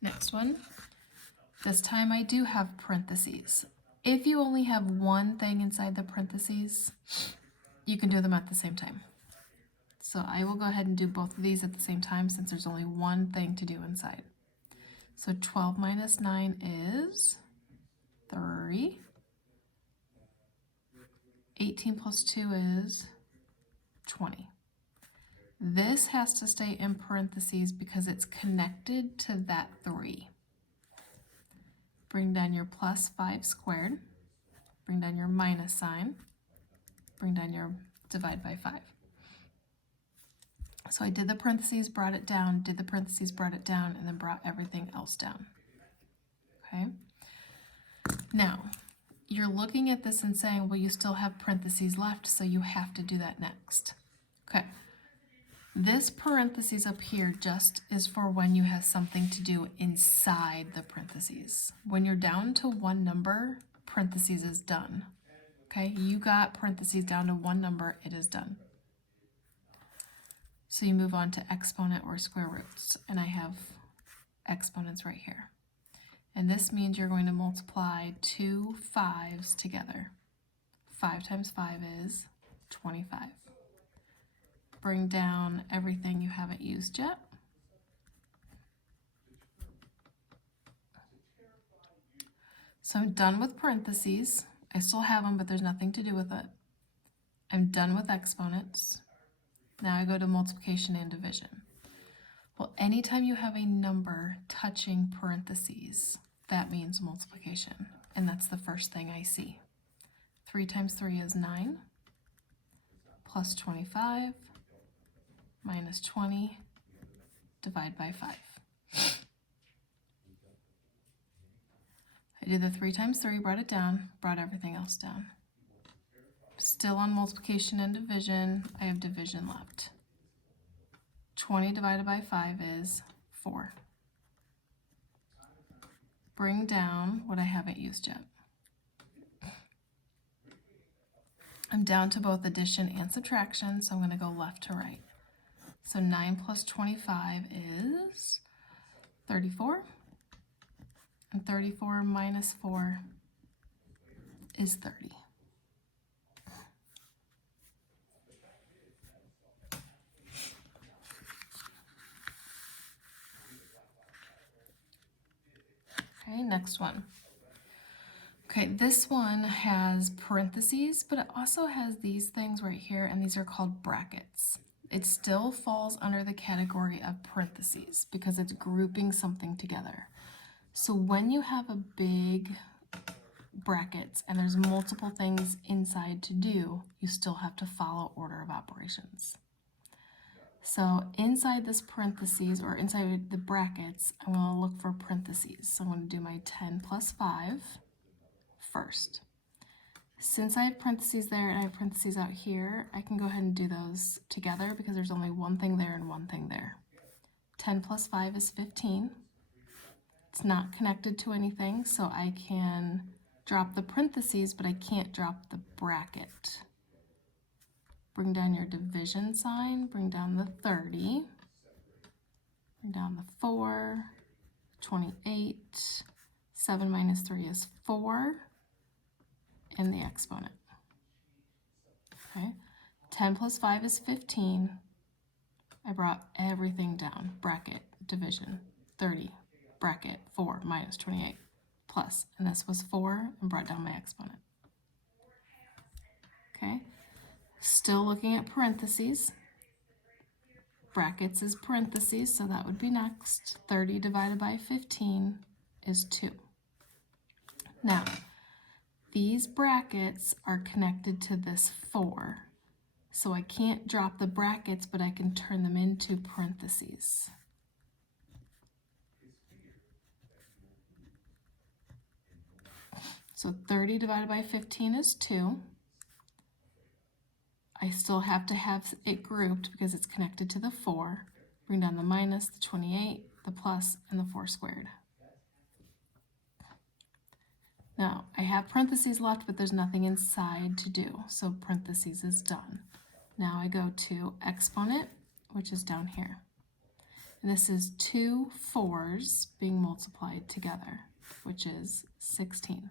Next one. This time I do have parentheses. If you only have one thing inside the parentheses, you can do them at the same time. So I will go ahead and do both of these at the same time since there's only one thing to do inside. So 12 minus 9 is 3. 18 plus 2 is 20. This has to stay in parentheses because it's connected to that 3. Bring down your plus 5 squared. Bring down your minus sign. Bring down your divide by 5. So I did the parentheses, brought it down, did the parentheses, brought it down, and then brought everything else down. Okay? Now, you're looking at this and saying, well, you still have parentheses left, so you have to do that next. Okay. This parentheses up here just is for when you have something to do inside the parentheses. When you're down to one number, parentheses is done. Okay, you got parentheses down to one number, it is done. So you move on to exponent or square roots, and I have exponents right here. And this means you're going to multiply 2 5s together. 5 times 5 is 25. Bring down everything you haven't used yet. So I'm done with parentheses. I still have them, but there's nothing to do with it. I'm done with exponents. Now I go to multiplication and division. Well, anytime you have a number touching parentheses, that means multiplication. And that's the first thing I see. 3 times 3 is 9, plus 25, minus 20, divide by 5. I did the 3 times 3, brought it down, brought everything else down. Still on multiplication and division, I have division left. 20 divided by 5 is 4. Bring down what I haven't used yet. I'm down to both addition and subtraction, so I'm going to go left to right. So 9 plus 25 is 34. And 34 minus 4 is 30. Okay, next one. Okay, this one has parentheses, but it also has these things right here, and these are called brackets. It still falls under the category of parentheses because it's grouping something together. So when you have a big brackets and there's multiple things inside to do, you still have to follow order of operations. So inside this parentheses, or inside the brackets, I'm going to look for parentheses. So I'm going to do my 10 plus 5 first. Since I have parentheses there and I have parentheses out here, I can go ahead and do those together because there's only one thing there and one thing there. 10 plus 5 is 15. It's not connected to anything, so I can drop the parentheses, but I can't drop the bracket. Bring down your division sign, bring down the 30, bring down the 4, 28, 7 minus 3 is 4, and the exponent. Okay, 10 plus 5 is 15. I brought everything down, bracket, division, 30, bracket, 4 minus 28, plus, and this was 4, and brought down my exponent. Okay. Still looking at parentheses. Brackets is parentheses, so that would be next. 30 divided by 15 is 2. Now, these brackets are connected to this 4. So I can't drop the brackets, but I can turn them into parentheses. So 30 divided by 15 is 2. I still have to have it grouped because it's connected to the 4. Bring down the minus, the 28, the plus, and the 4 squared. Now, I have parentheses left, but there's nothing inside to do, so parentheses is done. Now I go to exponent, which is down here. And this is 2 4s being multiplied together, which is 16.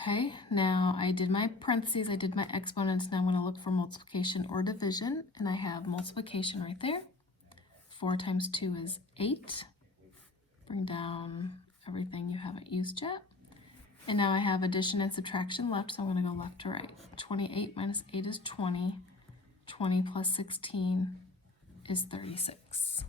Okay, now I did my parentheses, I did my exponents. Now I'm going to look for multiplication or division, and I have multiplication right there. 4 times 2 is 8. Bring down everything you haven't used yet. And now I have addition and subtraction left, so I'm going to go left to right. 28 minus 8 is 20. 20 plus 16 is 36.